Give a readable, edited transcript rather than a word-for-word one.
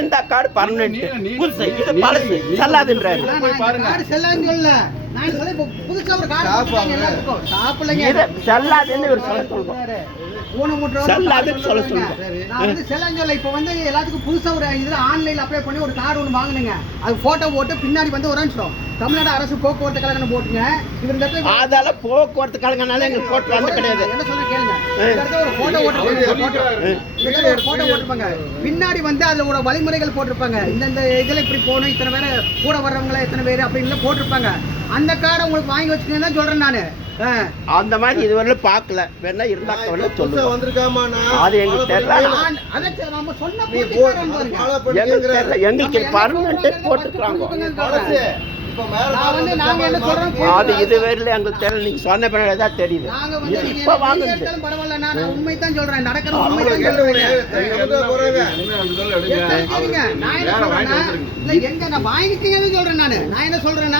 இந்த card permanent, புதுசு, இது பழசு, செல்லாதுன்றாரு. செல்லாதுன்னு ஒரு சொல்ல சொல்றோம். செல்லாதுன்னு சொல்ல சொல்றோம். இப்போ வந்து எல்லாத்துக்கும் புதுசா ஒரு இதுல ஆன்லைன்ல அப்ளை பண்ணி ஒரு கார்டு ஒன்று வாங்கினுங்க. அது போட்டோ போட்டு பின்னாடி வந்து ஒரு நிமிஷம் தமிழ்நாடு அரசு போக்குவரத்து கழகம் போட்டுங்க. இவர் அதால போக்குவரத்து கழகனால எங்களுக்கு போட்டு வந்து கிடையாது. என்ன சொல்ற கேளுங்க. ஒரு போட்டோ போட்டிருப்பாங்க, பின்னாடி வந்து அதுல ஒரு வழிமுறைகள் போட்டிருப்பாங்க. இந்த இதுல இப்படி போகணும், இத்தனை பேர் கூட வர்றவங்களை எத்தனை பேர் அப்படின்னு போட்டிருப்பாங்க. அந்த கார்டை உங்களுக்கு வாங்கி வச்சுக்கணும் சொல்றேன் நானு. அந்த மாதிரி இதுவரை பார்க்கல, வேணா இருந்தா சொல்லுங்க. அது எங்களுக்கு தெரியல, எங்களுக்கு பர்மனெண்ட் போட்டுக்கிறாங்க. அது இதுவரையில எங்களுக்கு தெரியல, நீங்க சொன்ன பின்னாடிதான் தெரியுது. இப்ப வாங்க பரவாயில்ல, நான் உண்மைதான் சொல்றேன், நடக்கிற எங்க நான் வாங்கிக்கீங்கன்னு சொல்றேன். நான் என்ன சொல்றேன்னா